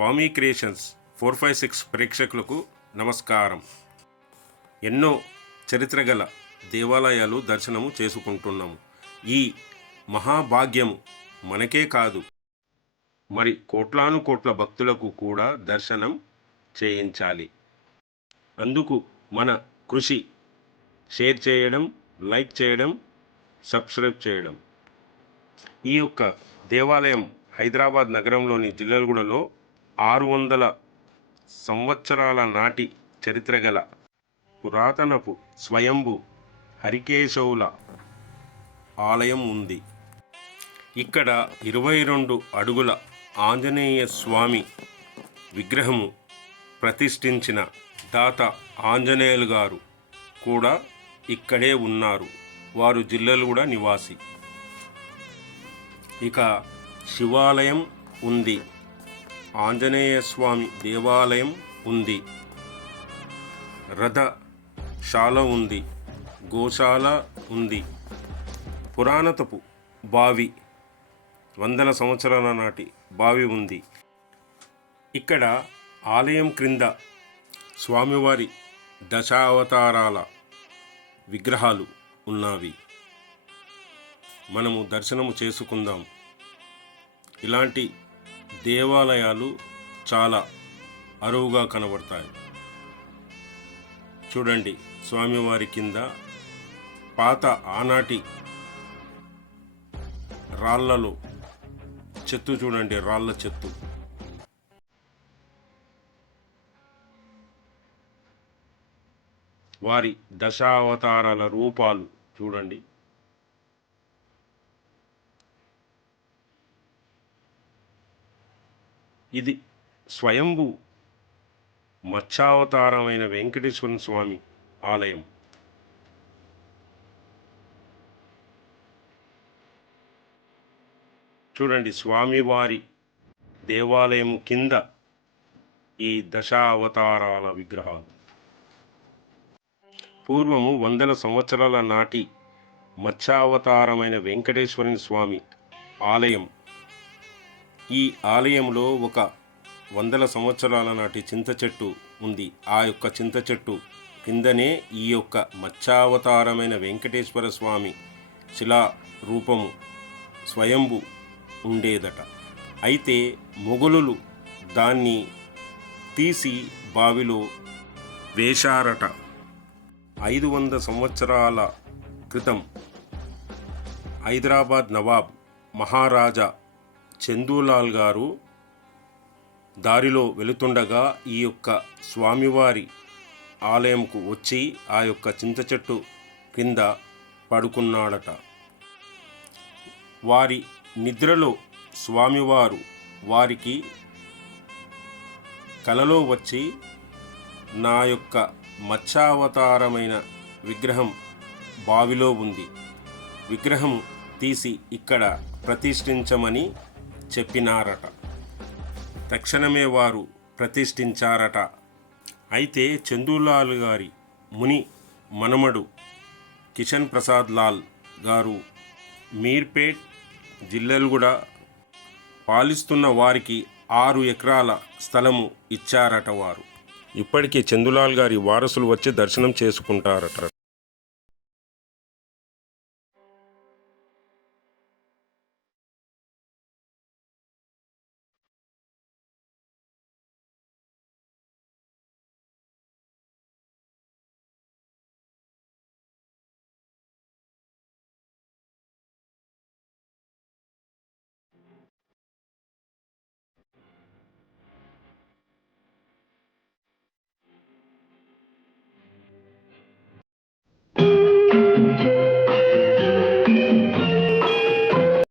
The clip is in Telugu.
స్వామి క్రియేషన్స్ 456 ప్రేక్షకులకు నమస్కారం. ఎన్నో చరిత్ర గల దేవాలయాలు దర్శనము చేసుకుంటున్నాము. ఈ మహాభాగ్యము మనకే కాదు, మరి కోట్లాను కోట్ల భక్తులకు కూడా దర్శనం చేయించాలి. అందుకు మన కృషి షేర్ చేయడం, లైక్ చేయడం, సబ్స్క్రైబ్ చేయడం. ఈ యొక్క దేవాలయం హైదరాబాద్ నగరంలోని జిల్లెలగూడలో 600 సంవత్సరాల నాటి చరిత్ర గల పురాతనపు స్వయంభు హరికేశవుల ఆలయం ఉంది. ఇక్కడ 22 అడుగుల ఆంజనేయ స్వామి విగ్రహము ప్రతిష్ఠించిన దాత ఆంజనేయులు గారు కూడా ఇక్కడే ఉన్నారు. వారు జిల్లెలగూడ నివాసి. ఇక శివాలయం ఉంది, ఆంజనేయ స్వామి దేవాలయం ఉంది, రథశాల ఉంది, గోశాల ఉంది, పురాణతపు బావి 100 సంవత్సరాల నాటి బావి ఉంది. ఇక్కడ ఆలయం క్రింద స్వామివారి దశావతారాల విగ్రహాలు ఉన్నవి. మనము దర్శనము చేసుకుందాం. ఇలాంటి దేవాలయాలు చాలా అరువుగా కనబడతాయి. చూడండి, స్వామివారి కింద పాత ఆనాటి రాళ్లలో చెత్తు చూడండి, రాళ్ల చెత్తు. వారి దశావతారాల రూపాలు చూడండి. ఇది స్వయంభూ మత్స్యావతారమైన వెంకటేశ్వర స్వామి ఆలయం. చూడండి, స్వామివారి దేవాలయం కింద ఈ దశావతారాల విగ్రహాలు. పూర్వము 100 సంవత్సరాల నాటి మత్స్యావతారమైన వెంకటేశ్వర స్వామి ఆలయం. ఈ ఆలయంలో ఒక 100 సంవత్సరాల నాటి చింత చెట్టు ఉంది. ఆ యొక్క చింత చెట్టు కిందనే ఈ యొక్క మత్స్యావతారమైన వెంకటేశ్వర స్వామి శిలా రూపము స్వయంభు ఉండేదట. అయితే మొఘలులు దాన్ని తీసి బావిలో వేశారట. 500 సంవత్సరాల క్రితం హైదరాబాద్ నవాబ్ మహారాజా చందూలాల్ గారు దారిలో వెళుతుండగా ఈ యొక్క స్వామివారి ఆలయంకు వచ్చి ఆ యొక్క చింత చెట్టు కింద పడుకున్నాడట. వారి నిద్రలో స్వామివారు వారికి కలలో వచ్చి, నా యొక్క మత్స్యావతారమైన విగ్రహం బావిలో ఉంది, విగ్రహం తీసి ఇక్కడ ప్రతిష్ఠించమని చెప్పినారట. తక్షణమే వారు ప్రతిష్ఠించారట. అయితే చందూలాల్ గారి ముని మనమడు కిషన్ ప్రసాద్ లాల్ గారు మీర్పేట్ జిల్లెలగూడ పాలిస్తున్న వారికి 6 ఎకరాల స్థలము ఇచ్చారట. వారు ఇప్పటికీ చందూలాల్ గారి వారసులు వచ్చి దర్శనం చేసుకుంటారట.